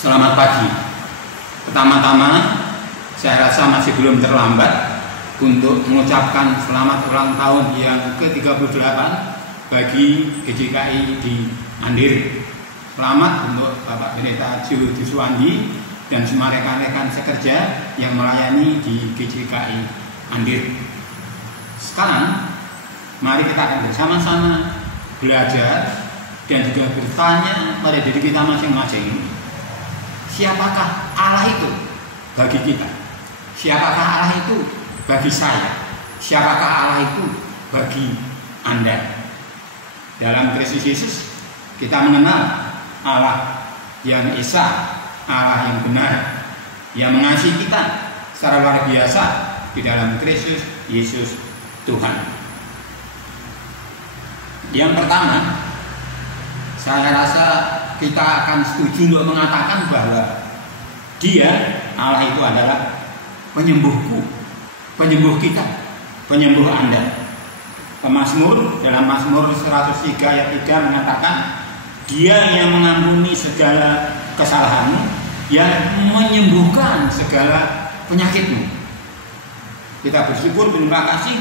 Selamat pagi. Pertama-tama, saya rasa masih belum terlambat untuk mengucapkan selamat ulang tahun yang ke-38 bagi GJKI di Andir. Selamat untuk Bapak Pendeta Jo Juswandi dan semua rekan-rekan sekerja yang melayani di GJKI Andir. Sekarang, mari kita akan bersama-sama belajar dan juga bertanya pada diri kita masing-masing. Siapakah Allah itu bagi kita? Siapakah Allah itu bagi saya? Siapakah Allah itu bagi Anda? Dalam Kristus Yesus kita mengenal Allah yang esa, Allah yang benar, yang mengasihi kita secara luar biasa di dalam Kristus Yesus Tuhan. Yang pertama, saya rasa kita akan setuju untuk mengatakan bahwa Dia, Allah itu adalah penyembuhku, penyembuh kita, penyembuh Anda. Pemazmur dalam Mazmur 103 ayat 3 mengatakan, Dia yang mengampuni segala kesalahanmu, yang menyembuhkan segala penyakitmu. Kita bersyukur, terima kasih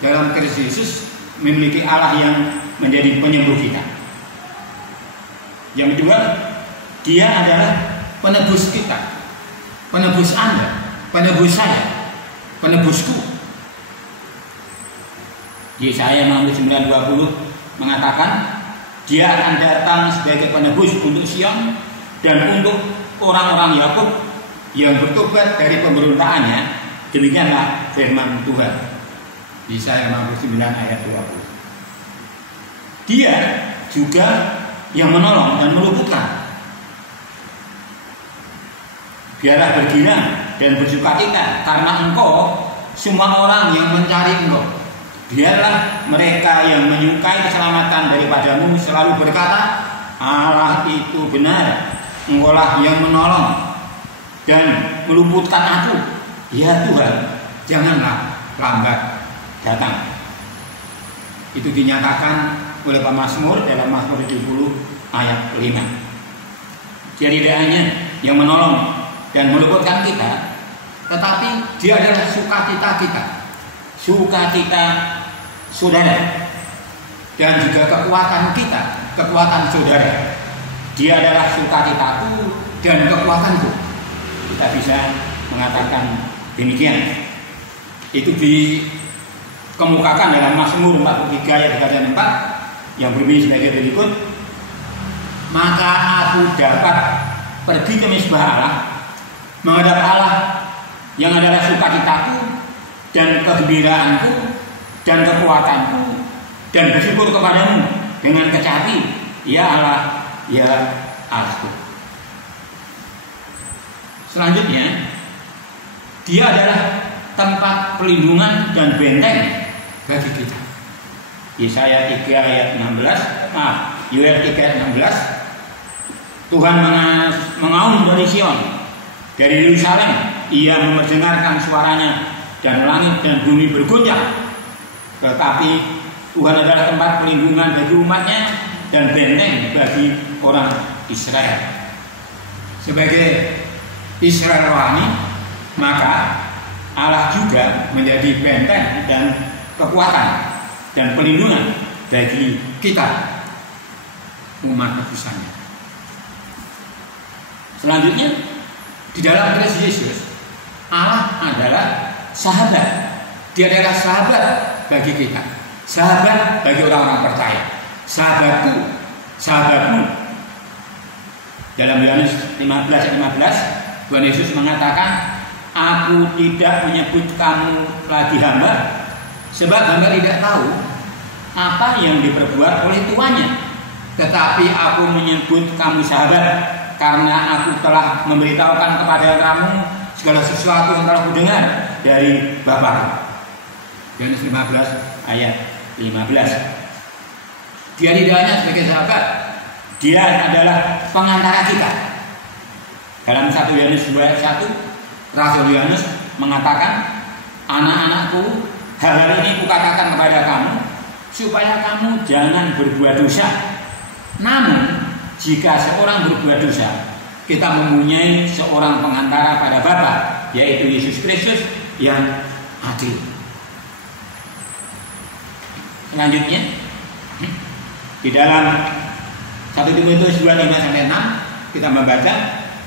dalam Kristus Yesus memiliki Allah yang menjadi penyembuh kita. Yang kedua, Dia adalah penebus kita, penebus Anda, penebus saya, penebusku. Yesaya 59:20 mengatakan Dia akan datang sebagai penebus untuk Sion dan untuk orang-orang Yakub yang bertobat dari pemberontakannya. Demikianlah firman Tuhan. Yesaya 59 ayat 20. Dia juga yang menolong dan meluputkan. Biarlah bergirang dan bersukacita karena Engkau, semua orang yang mencari Engkau. Biarlah mereka yang menyukai keselamatan daripadamu selalu berkata, Allah itu benar, Engkaulah yang menolong dan meluputkan aku. Ya Tuhan, janganlah lambat datang. Itu dinyatakan oleh pemazmur dalam Mazmur 70 ayat 5. Dia tidak hanya yang menolong dan meluputkan kita, tetapi Dia adalah sukacita kita, sukacita saudara, dan juga kekuatan kita, kekuatan saudara. Dia adalah sukacitaku dan kekuatanku. Kita bisa mengatakan demikian. Itu dikemukakan dalam Mazmur 43 ayat 3 dan 4 yang berbunyi sebagai berikut. Maka aku dapat pergi ke mezbah Allah, menghadap Allah yang adalah sukacitaku dan kegembiraanku dan kekuatanku, dan bersyukur kepadamu dengan kecah hati, ya Allah, ya Allahku. Selanjutnya, Dia adalah tempat pelindungan dan benteng bagi kita. Yesaya 3 ayat 16, Yoel 3 ayat 16, Tuhan mengaum dari Sion, dari Yerusalem, Ia mendengarkan suaranya, dan langit dan bumi bergoncang. Tetapi Tuhan adalah tempat pelindungan bagi umatnya dan benteng bagi orang Israel. Sebagai Israel rohani, maka Allah juga menjadi benteng dan kekuatan dan pelindungan bagi kita, umat tebusannya. Selanjutnya, di dalam Kristus Yesus, Allah adalah sahabat. Dia adalah sahabat bagi kita, sahabat bagi orang-orang percaya. Sahabatku, sahabatmu. Dalam Yohanes 15 ayat 15, Tuhan Yesus mengatakan, Aku tidak menyebut kamu lagi hamba, sebab hamba tidak tahu apa yang diperbuat oleh tuannya. Tetapi aku menyebut kamu sahabat, karena aku telah memberitahukan kepada kamu segala sesuatu yang telah kudengar dari Bapa. Yohanes 15 ayat 15. Dia tidak hanya sebagai sahabat, Dia adalah pengantara kita. Dalam 1 Yohanes 2 ayat 1, Rasul Yohanes mengatakan, Anak-anakku, hal-hal ini kukatakan kepada kamu, supaya kamu jangan berbuat dosa. Namun, jika seorang berbuat dosa, kita mempunyai seorang pengantara pada Bapa, yaitu Yesus Kristus yang adil. Selanjutnya di dalam 1 Timotius 2:5-6 kita membaca,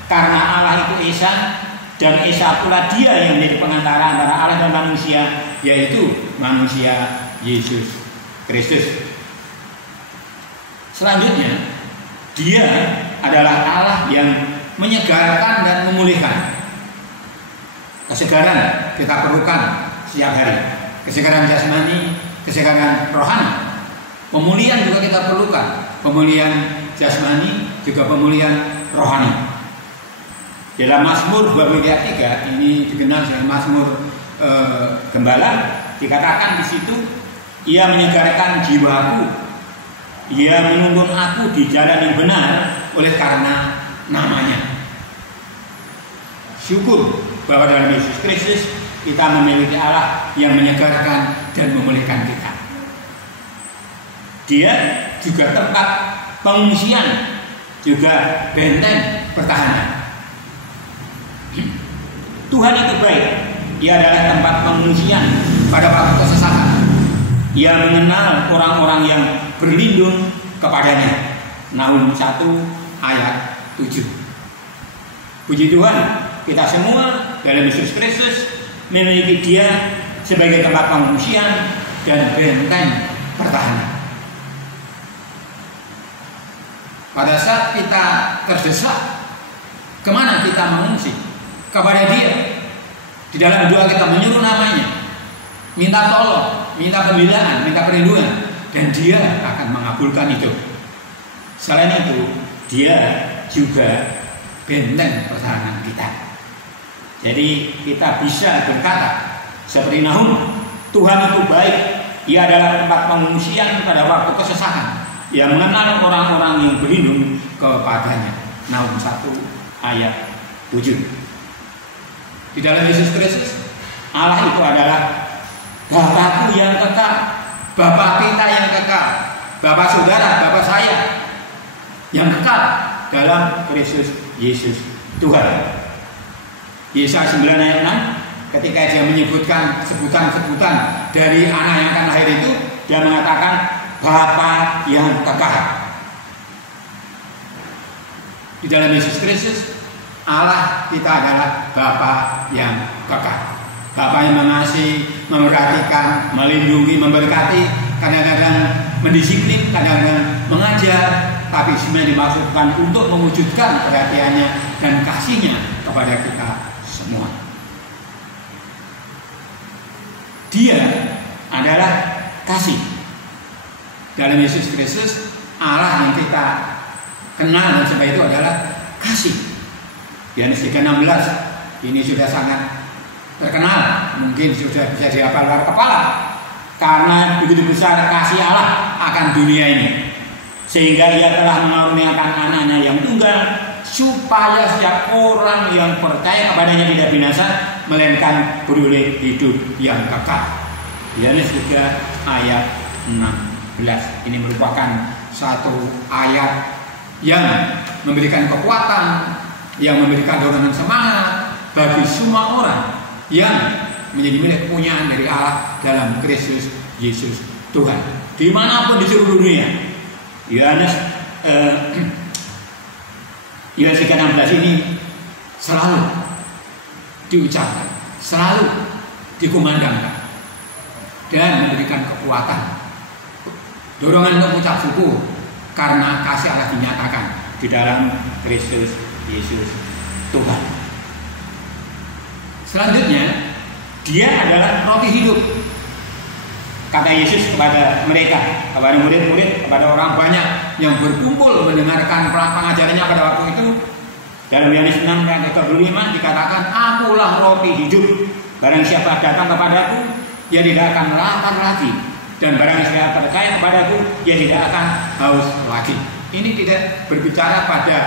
karena Allah itu Esa, dan Esa pula Dia yang menjadi pengantara antara Allah dan manusia, yaitu manusia Yesus Kristus. Selanjutnya, Dia adalah Allah yang menyegarkan dan memulihkan. Kesegaran kita perlukan setiap hari. Kesegaran jasmani, kesegaran rohani. Pemulihan juga kita perlukan. Pemulihan jasmani, juga pemulihan rohani. Dalam Mazmur 23:3, ini dikenal sebagai Mazmur Gembala, dikatakan di situ, Ia menyegarkan jiwaku, Ia menuntun aku di jalan yang benar oleh karena namanya. Syukur bahwa dalam Yesus Kristus kita memiliki Allah yang menyegarkan dan memulihkan kita. Dia juga tempat pengungsian, juga benteng pertahanan. Tuhan itu baik. Ia adalah tempat pengungsian pada waktu kesesakan. Ia mengenal orang-orang yang berlindung kepadanya. Nahum 1:7. Puji Tuhan, kita semua dalam Yesus Kristus memiliki Dia sebagai tempat pengungsian dan benteng pertahanan. Pada saat kita terdesak, kemana kita mengungsi? Kepada Dia. Di dalam doa kita menyuruh namanya, minta tolong, minta pembelaan, minta perlindungan, dan Dia akan mengabulkan itu. Selain itu, Dia juga benteng pertahanan kita. Jadi kita bisa berkata seperti Nahum, Tuhan itu baik, Ia adalah tempat pengungsian pada waktu kesesakan. Ia mengenal orang-orang yang berlindung kepadanya. Nahum 1:7. Di dalam Yesus Kristus, Allah itu adalah Bapakku yang kekal, Bapa kita yang kekal, Bapa saudara, Bapa saya yang kekal dalam Kristus Yesus Tuhan. Yesaya 9:6, ketika Dia menyebutkan sebutan-sebutan dari anak yang akan lahir itu, Dia mengatakan Bapa yang kekal. Di dalam Yesus Kristus, Allah kita adalah Bapa yang kekal. Bapa yang mengasihi, memperhatikan, melindungi, memberkati, kadang-kadang mendisiplin, kadang-kadang mengajar, tapi semuanya dimaksudkan untuk mewujudkan perhatiannya dan kasihnya kepada kita semua. Dia adalah kasih. Dalam Yesus Kristus, Allah yang kita kenal dan sebab itu adalah kasih. Yohanes 3:16, ini sudah sangat terkenal, mungkin sudah bisa dihafal luar kepala, karena begitu besar kasih Allah akan dunia ini, sehingga Ia telah mengaruniakan anaknya yang tunggal, supaya setiap orang yang percaya kepadanya tidak binasa, melainkan beroleh hidup yang kekal. Yohanes 3:16. Ini merupakan satu ayat yang memberikan kekuatan, yang memberikan dorongan semangat bagi semua orang yang menjadi milik kepunyaan dari Allah dalam Kristus Yesus Tuhan, dimanapun di seluruh dunia. Yohanes 3:16 ini selalu diucapkan, selalu dikumandangkan, dan memberikan kekuatan, dorongan untuk ucap syukur karena kasih Allah dinyatakan di dalam Kristus Yesus Tuhan. Selanjutnya, Dia adalah roti hidup. Kata Yesus kepada mereka, kepada murid-murid, kepada orang banyak yang berkumpul mendengarkan pengajarannya pada waktu itu. Dalam Yohanes 6:35 dikatakan, Akulah roti hidup. Barang siapa datang kepadaku, ia tidak akan lapar lagi. Dan barang siapa percaya kepadaku, ia tidak akan haus lagi. Ini tidak berbicara pada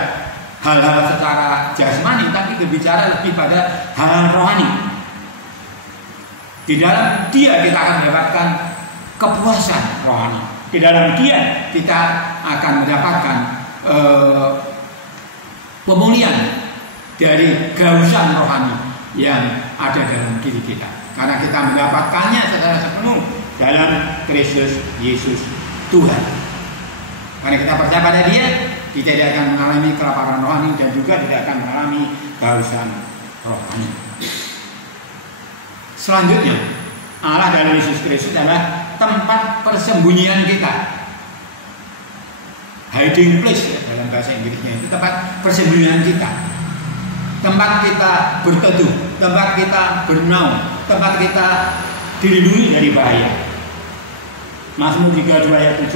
hal-hal secara jasmani, tapi berbicara lebih pada hal rohani. Di dalam Dia kita akan mendapatkan kepuasan rohani. Di dalam Dia kita akan mendapatkan pemulihan dari kehausan rohani yang ada dalam diri kita, karena kita mendapatkannya secara sepenuh dalam Kristus Yesus Tuhan. Karena kita percaya pada Dia, kita tidak akan mengalami kelaparan rohani dan juga tidak akan mengalami kehausan rohani. Selanjutnya, Allah dalam Yesus Kristus adalah tempat persembunyian kita. Hiding place dalam bahasa Inggrisnya itu tempat persembunyian kita. Tempat kita berteduh, tempat kita bernaung, tempat kita dilindungi dari bahaya. Mazmur 32 ayat 7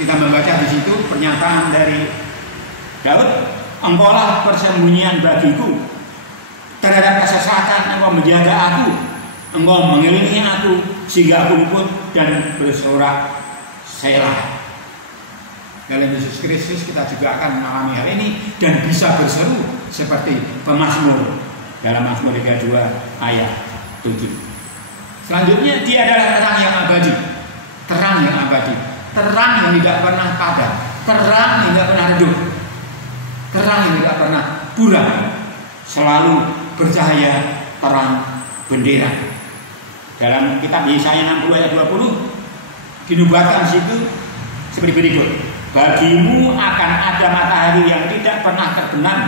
kita membaca di situ pernyataan dari Daud, Engkaulah persembunyian bagiku, terhadap kesesatan Engkau menjaga aku, Engkau mengelilingi aku sehingga aku luput dan bersorak Selah. Dalam Yesus Kristus kita juga akan mengalami hal ini dan bisa berseru seperti pemazmur dalam Mazmur 32 ayat 7. Selanjutnya, Dia adalah terang yang abadi, terang yang abadi, terang yang tidak pernah padam, terang yang tidak pernah redup, terang yang tidak pernah buram, selalu bercahaya terang bendera. Dalam kitab Yesaya 60 ayat 20 dinubuatkan situ seperti berikut: bagimu akan ada matahari yang tidak pernah terbenam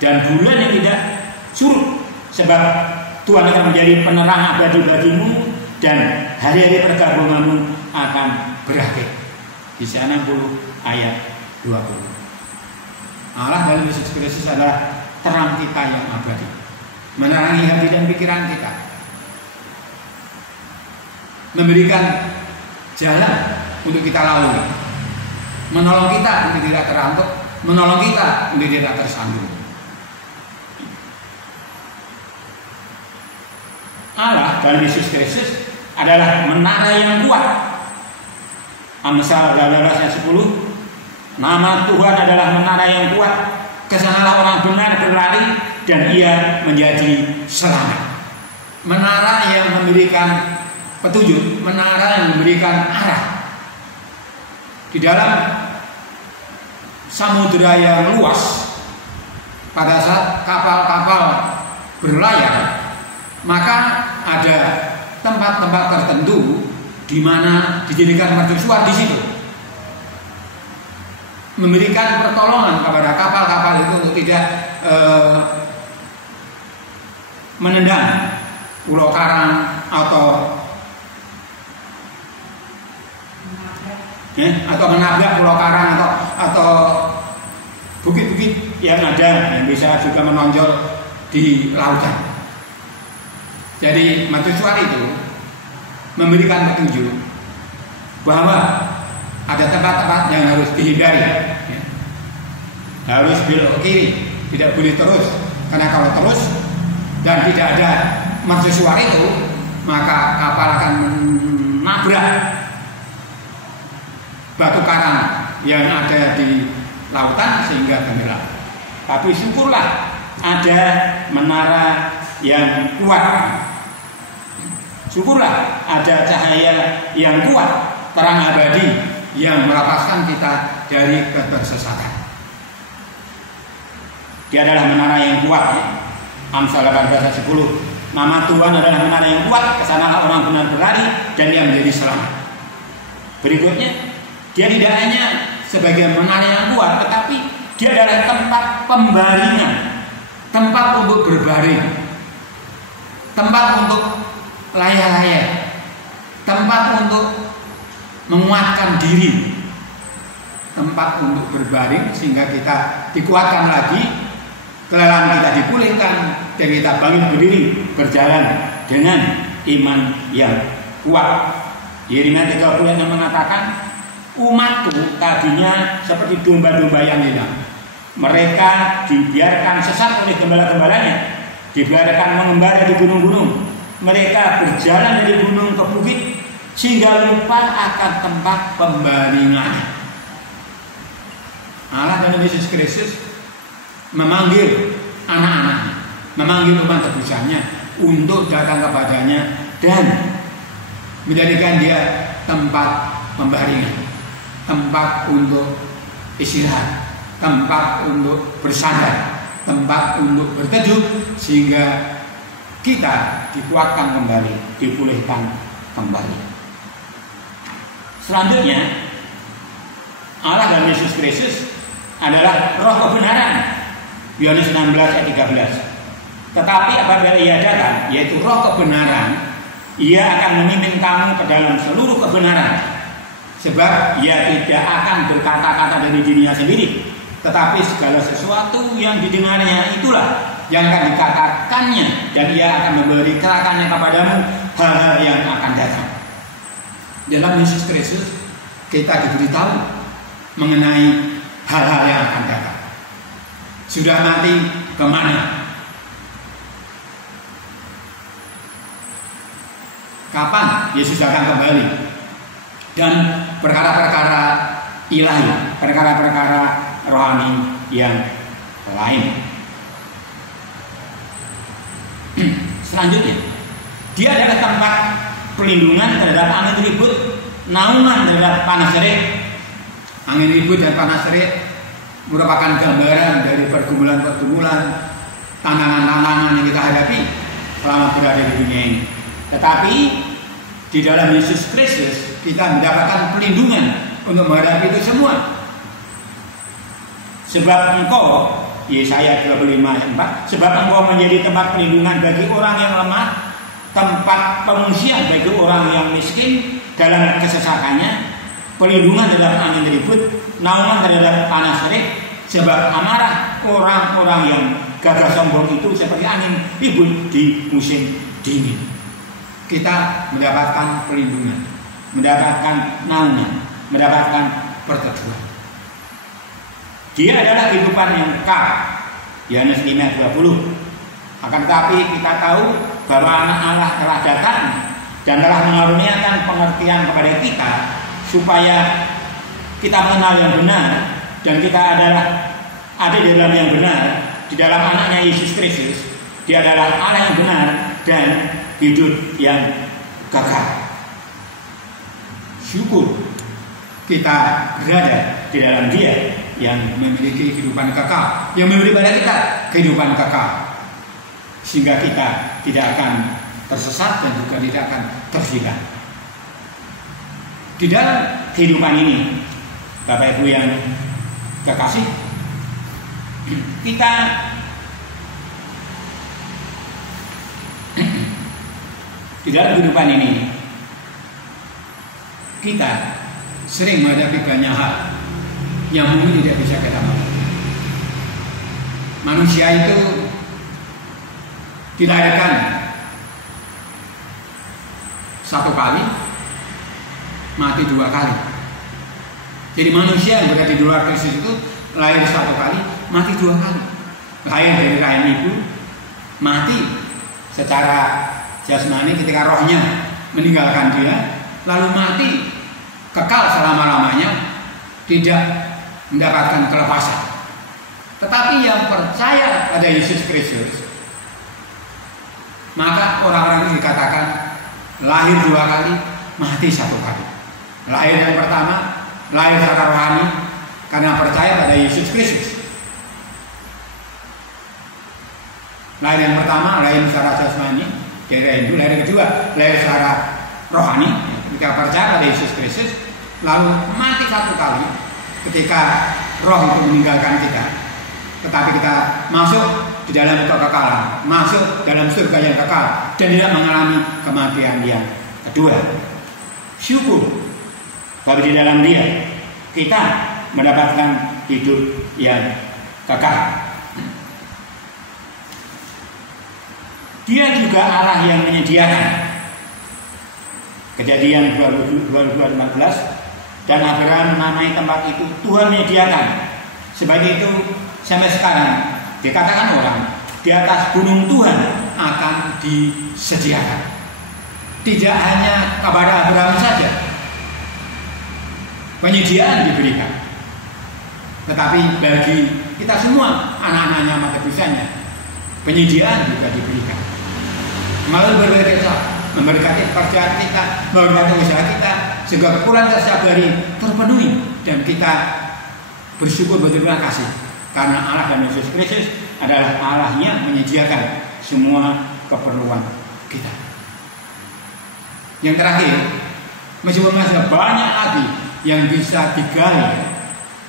dan bulan yang tidak surut, sebab Tuhan akan menjadi penerang abadi bagimu dan hari-hari perkabunganmu akan berakhir. Yesaya 60 ayat 20. Allah dalam Yesus Kristus adalah terang kita yang abadi, menerangi hati dan pikiran kita, memberikan jalan untuk kita lalui, menolong kita untuk tidak terantuk, menolong kita untuk tidak tersandung. Allah dalam Yesus Kristus adalah menara yang kuat. Amsal 18 ayat 10, nama Tuhan adalah menara yang kuat, kesanalah orang benar berlari dan ia menjadi selamat. Menara yang memberikan petunjuk, menara yang memberikan arah. Di dalam samudera yang luas, pada saat kapal-kapal berlayar, maka ada tempat-tempat tertentu di mana dijadikan mercusuar di situ, memberikan pertolongan kepada kapal-kapal itu untuk tidak menendang pulau karang atau menabrak pulau karang atau bukit-bukit yang ada yang bisa juga menonjol di lautan. Jadi mercusuar itu memberikan petunjuk bahwa ada tempat-tempat yang harus dihindari, harus belok kiri, tidak boleh terus, karena kalau terus dan tidak ada mercusuar itu, maka kapal akan menabrak batu karang yang ada di lautan sehingga tenggelam. Tapi syukurlah ada menara yang kuat. Syukurlah ada cahaya yang kuat, terang abadi yang melepaskan kita dari ketersesatan. Dia adalah menara yang kuat, ya. Amsal 18 ayat 10. Nama Tuhan adalah menara yang kuat, kesanalah orang benar berlari dan dia menjadi selamat. Berikutnya, dia tidak hanya sebagai menara yang kuat, tetapi dia adalah tempat pembaringan, tempat untuk berbaring, tempat untuk layak-layak, tempat untuk menguatkan diri, tempat untuk berbaring sehingga kita dikuatkan lagi, kelelahan kita dipulihkan dan kita bangun berdiri berjalan dengan iman yang kuat. Yeremia 30 yang mengatakan, umatku tadinya seperti domba-domba yang hilang, mereka dibiarkan sesat oleh gembala-gembalanya, dibiarkan mengembara di gunung-gunung. Mereka berjalan dari gunung ke bukit sehingga lupa akan tempat pembaringan. Allah dalam Yesus Kristus memanggil anak-anaknya, memanggil umat tebusannya untuk datang kepadanya dan menjadikan dia tempat pembaringan, tempat untuk istirahat, tempat untuk bersandar, tempat untuk berteduh, sehingga kita dikuatkan kembali, dipulihkan kembali. Selanjutnya, Allah dan Yesus Kristus adalah roh kebenaran. Yohanes 16 ayat 13. Tetapi apabila ia datang, yaitu roh kebenaran, ia akan memimpin kamu ke dalam seluruh kebenaran. Sebab ia tidak akan berkata-kata dari dirinya sendiri, tetapi segala sesuatu yang didengarnya itulah yang akan dikatakannya, dan ia akan memberi keterangannya kepadamu hal-hal yang akan datang. Dalam Yesus Kristus kita diberitahu mengenai hal-hal yang akan datang. Sudah nanti kemana? Kapan Yesus akan kembali? Dan perkara-perkara ilahi, perkara-perkara rohani yang lain. Selanjutnya, dia adalah tempat perlindungan terhadap angin ribut, naungan terhadap panas terik. Angin ribut dan panas terik merupakan gambaran dari pergumulan-pergumulan, tantangan-tantangan yang kita hadapi selama berada di dunia ini. Tetapi di dalam Yesus Kristus kita mendapatkan perlindungan untuk menghadapi itu semua. Sebab engkau, Yesaya 25:4, sebab engkau menjadi tempat perlindungan bagi orang yang lemah, tempat pengungsian bagi orang yang miskin dalam kesesakannya, perlindungan terhadap angin ribut, naungan terhadap panas terik. Sebab amarah orang-orang yang gagah sombong itu seperti angin ribut di musim dingin. Kita mendapatkan perlindungan, mendapatkan naungan, mendapatkan perteduhan. Dia adalah kehidupan yang kekal. Yohanes 5:20. Akan tetapi kita tahu bahwa anak Allah telah datang dan telah mengaruniakan pengertian kepada kita supaya kita mengenal yang benar, dan kita adalah ada di dalam yang benar, di dalam anaknya Yesus Kristus. Dia adalah Allah yang benar dan hidup yang kekal. Syukur kita berada di dalam Dia yang memiliki kehidupan kekal, yang memberi pada kita kehidupan kekal, sehingga kita tidak akan tersesat dan juga tidak akan terhilang. Di dalam kehidupan ini, Bapak Ibu yang kekasih, kita di dalam kehidupan ini kita sering menghadapi banyak hal yang mungkin tidak bisa kita maklumi. Manusia itu dilahirkan satu kali, mati dua kali. Jadi manusia yang berada di luar Kristus itu lahir satu kali, mati dua kali. Lahir dari rahim ibu, mati secara jasmani ketika rohnya meninggalkan dia, lalu mati kekal selama-lamanya, tidak mendapatkan kelepasan. Tetapi yang percaya pada Yesus Kristus, maka orang-orang itu dikatakan lahir dua kali, mati satu kali. Lahir yang pertama, lahir secara rohani karena percaya pada Yesus Kristus. Lahir yang pertama, lahir secara jasmani, dari Hindu. Lahir kedua, lahir secara rohani, ketika percaya pada Yesus Kristus, lalu mati satu kali ketika roh itu meninggalkan kita. Tetapi kita masuk di dalam kekekalan, masuk dalam surga yang kekal, dan tidak mengalami kematian yang kedua. Syukur bahwa di dalam Dia kita mendapatkan hidup yang kekal. Dia juga Allah yang menyediakan. Kejadian 22:14, dan Abraham menamai tempat itu Tuhan menyediakan. Sebab itu sampai sekarang dikatakan orang di atas gunung Tuhan akan disediakan. Tidak hanya kepada Abraham saja penyediaan diberikan, tetapi bagi kita semua anak-anaknya mata bisanya penyediaan juga diberikan. Melalui berbagai cara, memberkati pekerjaan kita, memberkati usaha kita, sehingga kekurangan kita setiap hari terpenuhi, dan kita bersyukur, berterima kasih karena Allah dan Yesus Kristus adalah Allah yang menyediakan semua keperluan kita. Yang terakhir, meskipun masih banyak lagi yang bisa digali,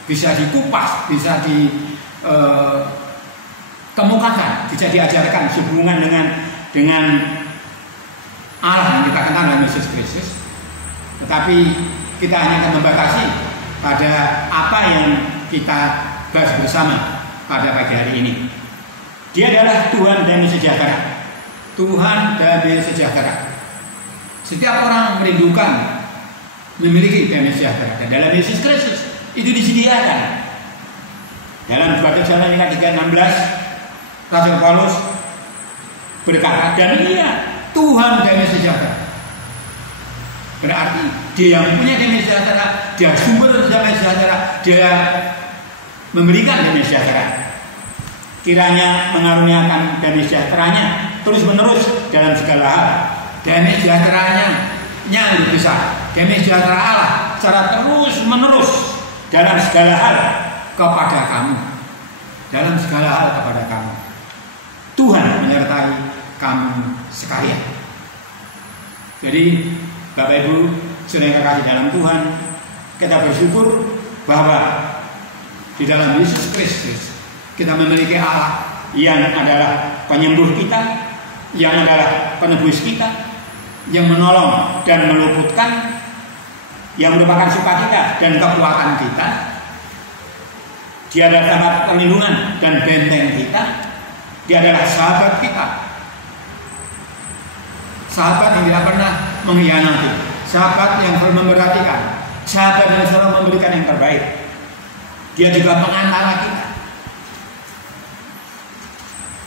bisa dikupas, bisa dikemukakan, bisa diajarkan sehubungan dengan Allah yang kita kenal dalam Yesus Kristus. Tetapi kita hanya akan membatasi pada apa yang kita bahas bersama pada pagi hari ini. Dia adalah Tuhan damai sejahtera. Tuhan damai sejahtera. Setiap orang merindukan memiliki damai sejahtera. Dan dalam Yesus Kristus itu disediakan. Dalam 2 Tesalonika 3:16 Rasul Paulus berkata, dan Dia Tuhan damai sejahtera. Berarti Dia yang punya damai sejahtera, Dia sumber damai sejahtera, Dia memberikan damai sejahtera. Kiranya mengaruniakan damai sejahteranya terus menerus dalam segala hal. Damai sejahteranya yang lebih besar, damai sejahtera Allah secara terus menerus dalam segala hal kepada kamu. Dalam segala hal kepada kamu. Tuhan menyertai kamu sekalian. Jadi Bapak Ibu, saudara yang kasih dalam Tuhan, kita bersyukur bahwa di dalam Yesus Kristus kita memiliki Allah yang adalah penyembuh kita, yang adalah penebus kita, yang menolong dan meluputkan, yang merupakan sukacita dan kekuatan kita. Dia adalah tempat perlindungan dan benteng kita. Dia adalah sahabat kita, sahabat yang tidak pernah mengkhianati, sahabat yang selalu memperhatikan, sahabat yang selalu memberikan yang terbaik. Dia juga pengantara kita.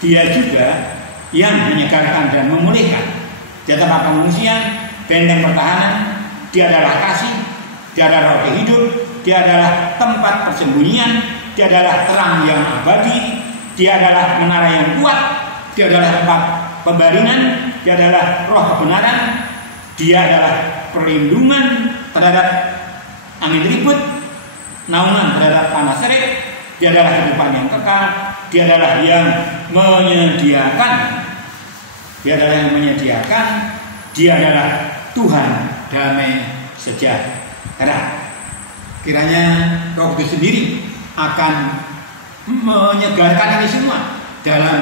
Dia juga yang menyegarkan dan memulihkan. Dia tempat pengungsian, benteng pertahanan. Dia adalah kasih, Dia adalah roti hidup, Dia adalah tempat persembunyian, Dia adalah terang yang abadi, Dia adalah menara yang kuat, Dia adalah tempat pembaringan, Dia adalah roh kebenaran, Dia adalah perlindungan terhadap angin ribut, naungan terhadap panas terik. Dia adalah kehidupan yang kekal. Dia adalah yang menyediakan. Dia adalah yang menyediakan. Dia adalah Tuhan damai sejahtera. Kiranya Roh Kudus sendiri akan menyegarkan ini semua dalam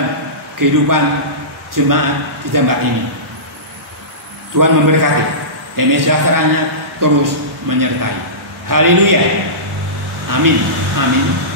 kehidupan jemaat di tempat ini. Tuhan memberkati. Damai sejahteranya terus menyertai. Haleluya. Amin. Amin.